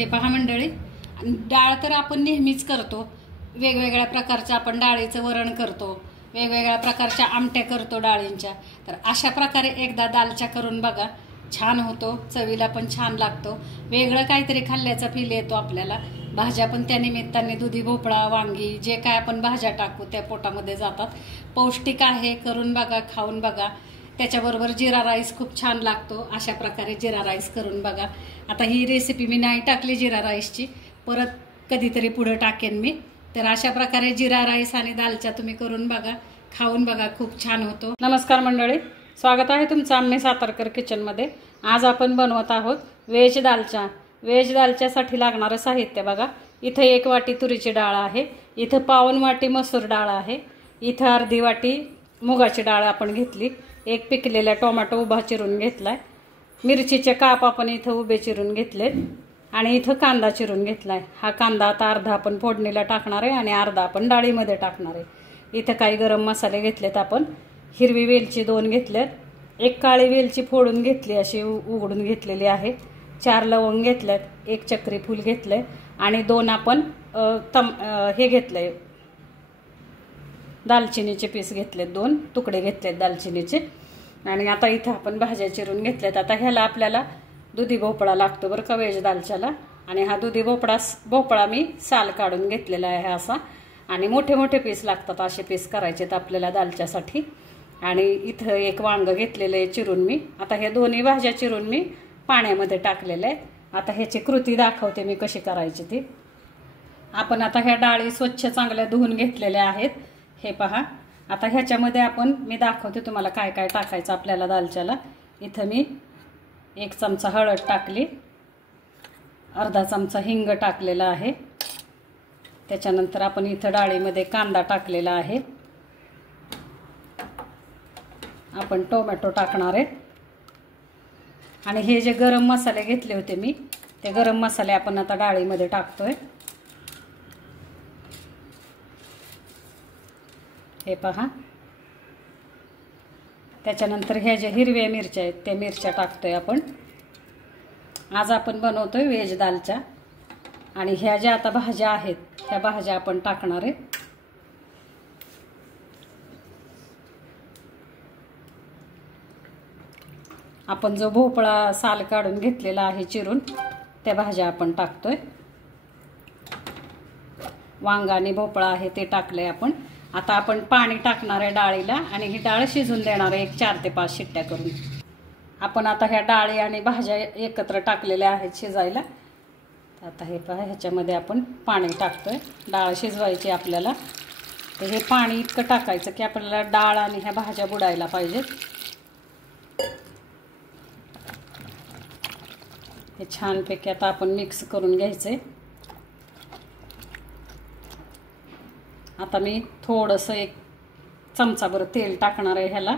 हे पहा मंडळी, डाळ तर आपण नेहमीच करतो, वेगवेगळ्या प्रकारचं आपण डाळीचं वरण करतो, वेगवेगळ्या प्रकारच्या आमट्या करतो डाळींच्या। तर अशा प्रकारे एकदा दालच्या करून बघा, छान होतो, चवीला पण छान लागतो, वेगळं काहीतरी खाल्ल्याचा फील येतो आपल्याला। भाज्या पण त्या निमित्ताने दुधी भोपळा, वांगी, जे काय आपण भाज्या टाकू त्या पोटामध्ये जातात, पौष्टिक आहे, करून बघा, खाऊन बघा। त्याच्याबरोबर जिरा राईस खूप छान लागतो, अशा प्रकारे जिरा राईस करून बघा। आता ही रेसिपी मी नाही टाकली जिरा राईसची, परत कधीतरी पुढे टाकेन मी। तर अशा प्रकारे जिरा राईस आणि दालच्या तुम्ही करून बघा, खाऊन बघा, खूप छान होतो। नमस्कार मंडळी, स्वागत आहे तुमचं आम्ही सातारकर किचनमध्ये। आज आपण बनवत आहोत व्हेज दालच्या। व्हेज दालच्यासाठी लागणारं साहित्य बघा, इथे 1 वाटी तुरीची डाळ आहे, इथे पाऊण वाटी मसूर डाळ आहे, इथे अर्धी वाटी मुगाची डाळ आपण घेतली, एक पिकलेला टोमॅटो उभा चिरून घेतलाय, मिरचीचे काप आपण इथे उभे चिरून घेतलेत, आणि इथे कांदा चिरून घेतलाय। हा कांदा आता अर्धा आपण फोडणीला टाकणार आहे आणि अर्धा आपण डाळीमध्ये टाकणार आहे। इथे काही गरम मसाले घेतलेत आपण, हिरवी वेलची 2 घेतलेत, एक काळी वेलची फोडून घेतली, अशी उघडून घेतलेली आहे, 4 लवंग घेतलेत, एक चक्री फूल घेतले, आणि 2 आपण हे घेतले दालचिनीचे पीस घेतलेत, 2 तुकडे घेतलेत दालचिनीचे। आणि आता इथं आपण भाज्या चिरून घेतल्यात। आता ह्याला आपल्याला दुधी भोपळा लागतो बरं का व्हेज दालच्याला, आणि हा दुधी भोपळा मी साल काढून घेतलेला आहे असा, आणि मोठे मोठे पीस लागतात, असे पीस करायचेत आपल्याला दालच्यासाठी। आणि इथं एक वांग घेतलेलं आहे चिरून मी। आता हे दोन्ही भाज्या चिरून मी पाण्यामध्ये टाकलेल्या आहेत। आता ह्याची कृती दाखवते मी कशी करायची ती। आपण आता ह्या डाळी स्वच्छ चांगल्या धुवून घेतलेल्या आहेत, हे पहा। आता ह्याच्यामध्ये मी दाखवते तुम्हाला काय काय टाकायचं आपल्याला दालच्याला। इथं मी 1 चमचा हळद टाकली, अर्धा चमचा हिंग टाकलेला आहे, त्याच्यानंतर आपण इथं डाळीमध्ये कांदा टाकलेला आहे, आपण टोमॅटो टाकणार आहे, आणि हे जे गरम मसाले घेतले होते मी, ते गरम मसाले आपण आता डाळीमध्ये टाकतोय, हे पहा। त्याच्यानंतर ह्या ज्या हिरव्या मिरच्या आहेत त्या मिरच्या टाकतोय आपण। आज आपण बनवतोय व्हेज दालच्या, आणि ह्या ज्या आता भाज्या आहेत ह्या भाज्या आपण टाकणार आहे। आपण जो भोपळा साल काढून घेतलेला आहे चिरून, त्या भाज्या आपण टाकतोय, वांगा आणि भोपळा आहे ते टाकले आपण। आता आपण पाणी टाकणार आहे डाळीला, आणि ही डाळ शिजून देणार आहे 4 ते 5 शिट्ट्या करून। आपण आता ह्या डाळी आणि भाज्या एकत्र टाकलेल्या आहेत शिजायला। आता हे पहा, ह्याच्यामध्ये आपण पाणी टाकतोय, डाळ शिजवायची आपल्याला। तर हे पाणी इतकं टाकायचं की आपल्याला डाळ आणि ह्या भाज्या बुडायला पाहिजेत। हे छानपैकी आता आपण मिक्स करून घ्यायचे। आता मी थोडंसं 1 चमचाभर तेल टाकणार आहे ह्याला,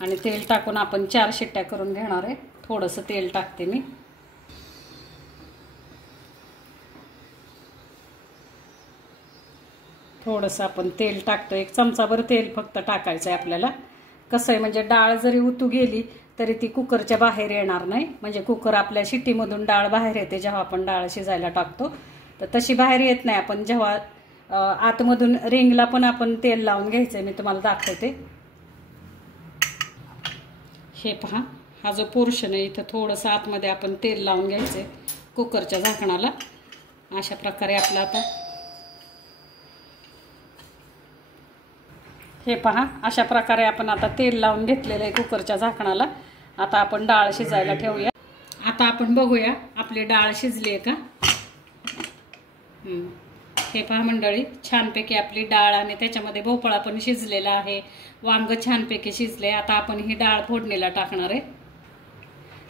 आणि तेल टाकून आपण 4 शिट्ट्या करून घेणार आहे। थोडंसं तेल टाकते मी, थोडंसं आपण तेल टाकतो, 1 चमचाभर तेल फक्त टाकायचं आहे आपल्याला। कसं आहे म्हणजे डाळ जरी उतू गेली तरी ती कुकरच्या बाहेर येणार नाही, म्हणजे कुकर आपल्या शिट्टीमधून डाळ बाहेर येते जेव्हा आपण डाळ शिजायला टाकतो, तर तशी बाहेर येत नाही। आपण जेव्हा आतमधून रिंगला पण आपण तेल लावून घ्यायचंय, मी तुम्हाला दाखवते। हे पहा, हा जो पोर्शन आहे इथं थोडंसं आतमध्ये आपण तेल लावून घ्यायचंय कुकरच्या झाकणाला, अशा प्रकारे आपलं आता हे पहा, अशा प्रकारे आपण आता तेल लावून घेतलेलं आहे कुकरच्या झाकणाला। आता आपण डाळ शिजायला ठेवूया। आता आपण बघूया आपली डाळ शिजली आहे का। हे पहा मंडळी, छानपैकी आपली डाळ आणि त्याच्यामध्ये भोपळा पण शिजलेला आहे, वांग छानपैकी शिजले। आता आपण ही डाळ फोडणीला टाकणार आहे।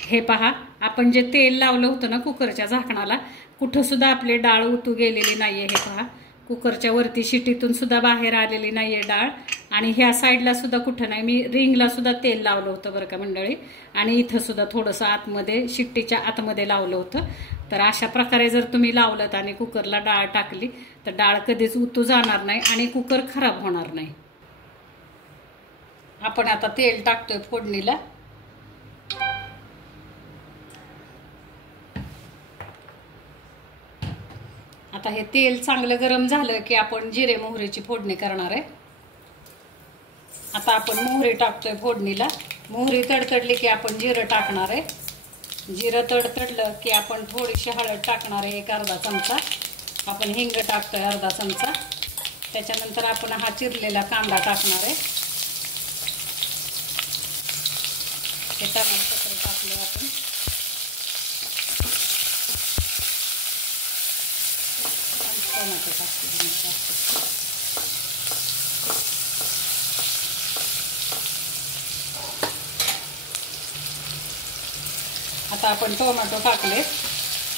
हे पहा, आपण जे तेल लावलं होतं ना कुकरच्या झाकणाला, कुठं सुद्धा आपली डाळ उतू गेलेली नाहीये। हे पहा, कुकरच्या वरती शिटीतून सुद्धा बाहेर आलेली नाहीये डाळ, आणि ह्या साईडला सुद्धा कुठं नाही, मी रिंगला सुद्धा तेल लावलं होतं बरं का मंडळी, आणि इथं सुद्धा थोडंसं आतमध्ये शिट्टीच्या आतमध्ये लावलं होतं। तर अशा प्रकारे जर तुम्ही लावलं आणि कुकरला डाळ टाकली तर डाळ कधीच उतू जाणार नाही आणि कुकर खराब होणार नाही। आपण आता तेल टाकतोय फोडणीला, आता हे तेल चांगलं गरम झालं की आपण जिरे मोहरीची फोडणी करणार आहे. आता आपण मोहरी टाकतोय फोडणीला. मोहरी तडतडली की आपण जिरं टाकणार आहे. जिरं तडतडलं की आपण थोडीशी हळद टाकणार आहे, एक अर्धा चमचा. आपण हिंग टाकतोय अर्धा चमचा. त्याच्यानंतर आपण हा चिरलेला कांदा टाकणार आहे. हे तमालपत्र टाकलं आपण. टोमॅटो टाकतो. आता आपण टोमॅटो टाकले.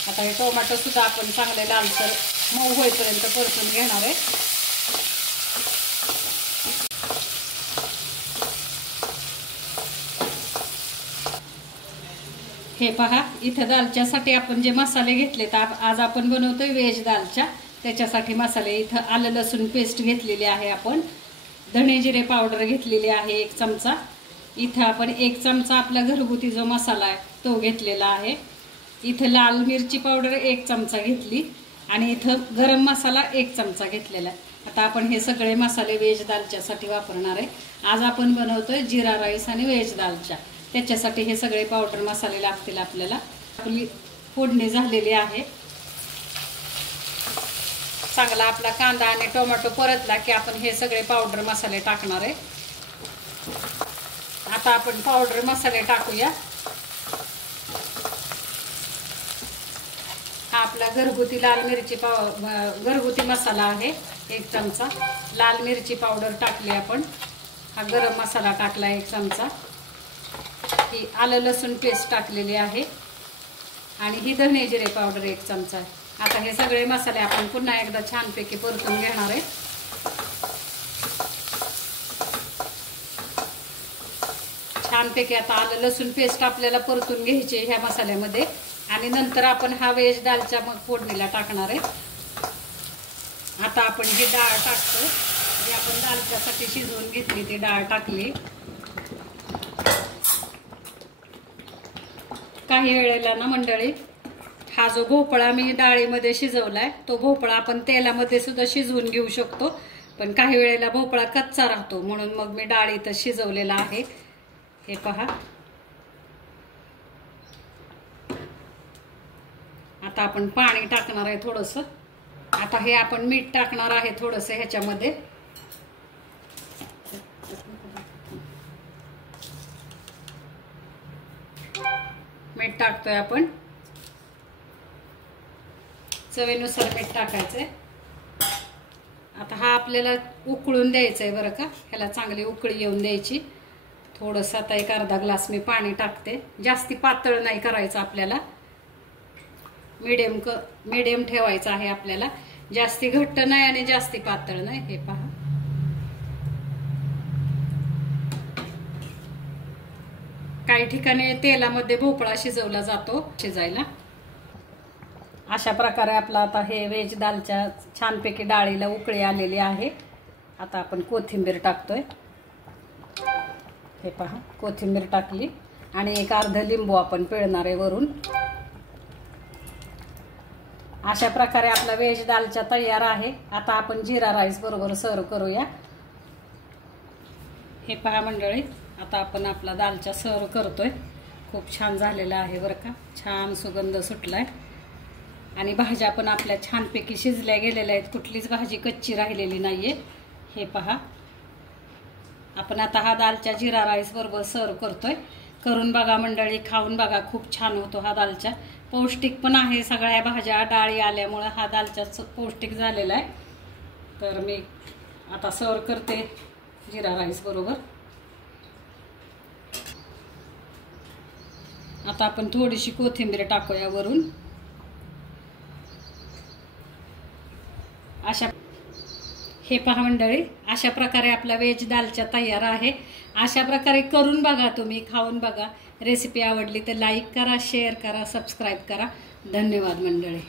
आता हे टोमॅटो सुद्धा आपण चांगले लालसर मऊ होईपर्यंत परतून घेणार आहे. हे पहा, इथं दालच्यासाठी आपण जे मसाले घेतले तर आज आपण बनवतोय व्हेज दालच्या. त्याच्यासाठी मसाले इथं आलं लसूण पेस्ट घेतलेली आहे आपण. धणे जिरे पावडर घेतलेली आहे 1 चमचा. इथं आपण 1 चमचा आपला घरगुती जो मसाला आहे तो घेतलेला आहे. इथं लाल मिरची पावडर 1 चमचा घेतली आणि इथं गरम मसाला 1 चमचा घेतलेला आहे. आता आपण हे सगळे मसाले व्हेज दालच्यासाठी वापरणार आहे. आज आपण बनवतोय जिरा राईस आणि व्हेज दालच्या. त्याच्यासाठी हे सगळे पावडर मसाले लागतील आपल्याला. आपली फोडणी झालेली आहे. चांगला आपला कांदा आणि टोमॅटो परतला की आपण हे सगळे पावडर मसाले टाकणार आहे. आता आपण पावडर मसाले टाकूया. हा आपला घरगुती लाल मिरची घरगुती मसाला आहे 1 चमचा. लाल मिरची पावडर टाकली आपण. हा गरम मसाला टाकला 1 चमचा. ही आलं लसूण पेस्ट टाकलेली आहे आणि ही धणे जिरे पावडर 1 चमचा आहे. आता हे सगळे मसाले आपण पुन्हा एकदा छानपैकी परतून घेणार आहे. छानपैकी आता आलं लसूण पेस्ट आपल्याला परतून घ्यायची ह्या मसाल्यामध्ये आणि नंतर आपण हा व्हेज दालच्या मग फोडणीला टाकणार आहे. आता आपण ही डाळ टाकतो. जी आपण दालच्यासाठी शिजवून घेतली ती डाळ टाकली. काही वेळेला ना मंडळी, हा जो भोपळा मी डाळीमध्ये शिजवलाय तो भोपळा आपण तेलामध्ये सुद्धा शिजवून घेऊ शकतो. पण काही वेळेला भोपळा कच्चा राहतो म्हणून मग मी डाळीतच शिजवलेला आहे. हे पहा. आता आपण पाणी टाकणार आहे थोडंसं. आता हे आपण मीठ टाकणार आहे थोडंसं ह्याच्यामध्ये. मीठ टाकतोय आपण. चवीनुसार मीठ टाकायचंय. आता हा आपल्याला उकळून द्यायचंय बरं का. ह्याला चांगली उकळी येऊन द्यायची. थोडंसं आता 1 अर्धा ग्लास मी पाणी टाकते. जास्ती पातळ नाही करायचं आपल्याला. मीडियम ठेवायचं आहे आपल्याला. जास्ती घट्ट नाही आणि जास्ती पातळ नाही. हे पहा. काही ठिकाणी तेलामध्ये भोपळा शिजवला जातो शिजायला. अशा प्रकारे आपला आता हे व्हेज दालच्या छानपैकी डाळीला उकळी आलेली आहे. आता आपण कोथिंबीर टाकतोय. हे पहा, कोथिंबीर टाकली आणि 1 अर्धा लिंबू आपण पिळणार आहे वरून. अशा प्रकारे आपला व्हेज दालच्या तयार आहे. आता आपण जिरा राईस बरोबर सर्व करूया. हे पहा मंडळी, आता आपण आपला दालच्या सर्व करतोय. खूप छान झालेला आहे बरं का. छान सुगंध सुटलाय आणि भाज्या पण आपल्या छानपैकी शिजल्या गेलेल्या आहेत. कुठलीच भाजी कच्ची राहिलेली नाहीये. हे पहा. आपण आता हा दालच्या जिरा राईस बरोबर सर्व करतोय. करून बघा मंडळी, खाऊन बघा. खूप छान होतो हा दालच्या. पौष्टिक पण आहे. सगळ्या भाज्या डाळी आल्यामुळे हा दालच्या पौष्टिक झालेला आहे. तर मी आता सर्व करते जिरा राईस बरोबर. आता आपण थोडीशी कोथिंबीर टाकूया वरून. हे पहा मंडळी, अशा प्रकारे आपला व्हेज दालच्या तयार आहे. अशा प्रकारे करून बघा, तुम्ही खाऊन बघा. रेसिपी आवडली तर लाईक करा, शेअर करा, सबस्क्राईब करा. धन्यवाद मंडळी.